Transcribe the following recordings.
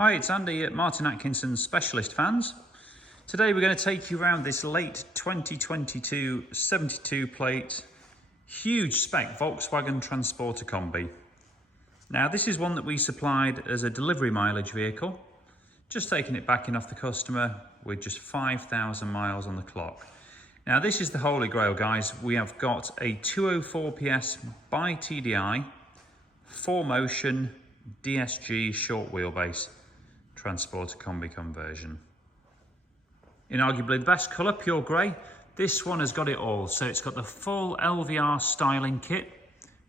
Hi, it's Andy at Martin Atkinson's Specialist Fans. Today we're going to take you around this late 2022 72 plate, huge spec Volkswagen Transporter Kombi. Now this is one that we supplied as a delivery mileage vehicle, just taking it back in off the customer with just 5,000 miles on the clock. Now this is the holy grail, guys. We have got a 204 PS BiTDi 4Motion DSG short wheelbase Transporter Kombi conversion. In arguably the best colour, pure grey. This one has got it all. So it's got the full LVR styling kit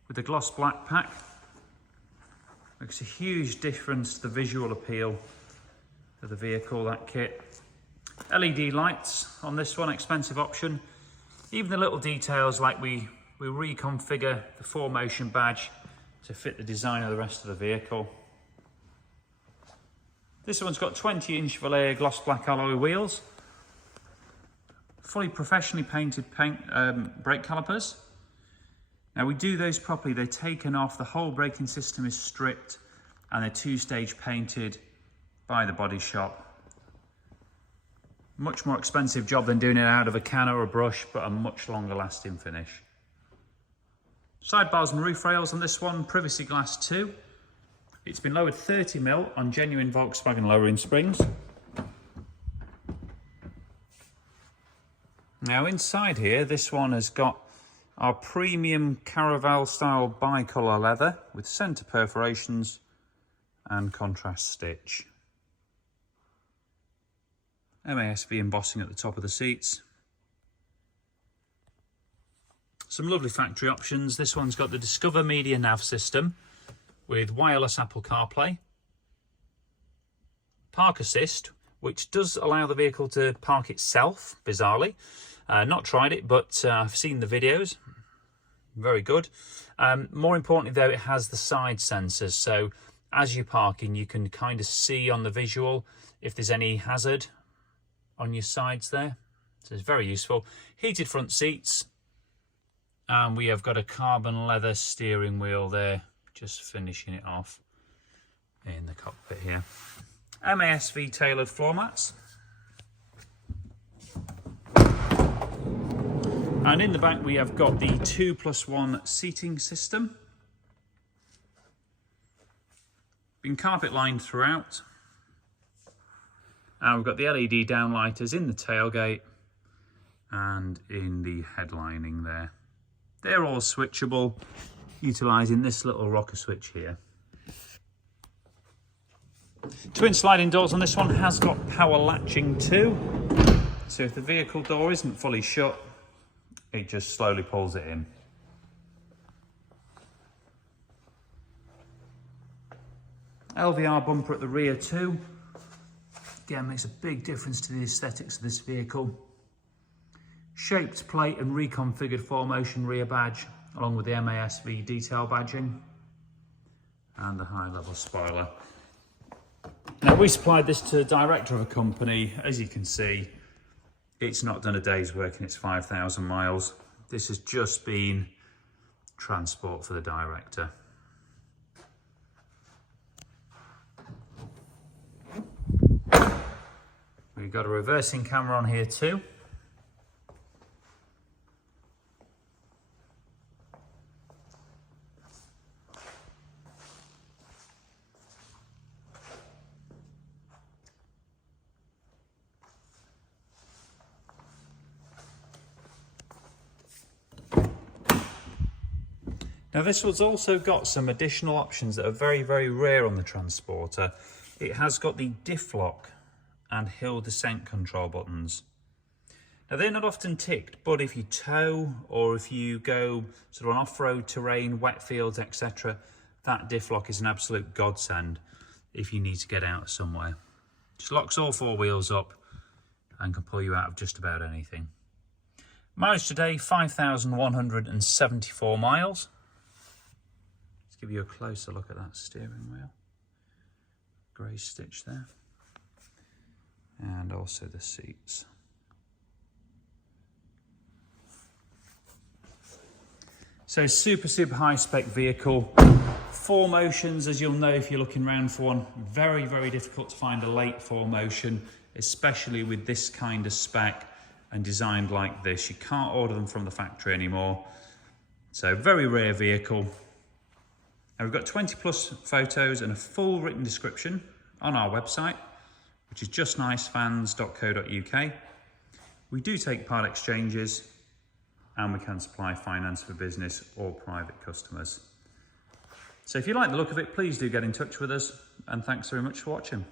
with the gloss black pack. Makes a huge difference to the visual appeal of the vehicle, that kit. LED lights on this one, expensive option. Even the little details like we reconfigure the 4Motion badge to fit the design of the rest of the vehicle. This one's got 20-inch Velour gloss black alloy wheels, fully professionally painted brake calipers. Now we do those properly, they're taken off, the whole braking system is stripped and they're two-stage painted by the body shop. Much more expensive job than doing it out of a can or a brush, but a much longer lasting finish. Sidebars and roof rails on this one, privacy glass too. It's been lowered 30mm on genuine Volkswagen lowering springs. Now inside here, this one has got our premium Caravelle style bicolour leather with centre perforations and contrast stitch. MASV embossing at the top of the seats. Some lovely factory options. This one's got the Discover Media nav system with wireless Apple Carplay. Park Assist, which does allow the vehicle to park itself, bizarrely. Not tried it, but I've seen the videos. Very good. More importantly though, it has the side sensors. So as you're parking, you can kind of see on the visual if there's any hazard on your sides there. So it's very useful. Heated front seats. And we have got a carbon leather steering wheel there, just finishing it off in the cockpit here. MASV tailored floor mats. And in the back we have got the 2+1 seating system. Been carpet lined throughout. And we've got the LED downlighters in the tailgate and in the headlining there. They're all switchable, utilising this little rocker switch here. Twin sliding doors on this one has got power latching too. So if the vehicle door isn't fully shut, it just slowly pulls it in. LVR bumper at the rear too. Again, makes a big difference to the aesthetics of this vehicle. Shaped plate and reconfigured 4Motion rear badge, along with the MASV detail badging and the high level spoiler. Now we supplied this to the director of a company. As you can see, it's not done a day's work in its 5,000 miles. This has just been transport for the director. We've got a reversing camera on here too. Now this one's also got some additional options that are very, very rare on the Transporter. It has got the Diff lock and hill descent control buttons. Now they're not often ticked, but if you tow or if you go sort of on off-road terrain, wet fields, etc., that Diff lock is an absolute godsend if you need to get out somewhere. Just locks all four wheels up and can pull you out of just about anything. Mileage today, 5,174 miles. Give you a closer look at that steering wheel. Grey stitch there. And also the seats. So super high spec vehicle. 4Motions, as you'll know if you're looking around for one, very, very difficult to find a late 4Motion, especially with this kind of spec and designed like this. You can't order them from the factory anymore. So very rare vehicle. Now we've got 20 plus photos and a full written description on our website, which is justnicefans.co.uk. We do take part exchanges and we can supply finance for business or private customers. So if you like the look of it, please do get in touch with us, and thanks very much for watching.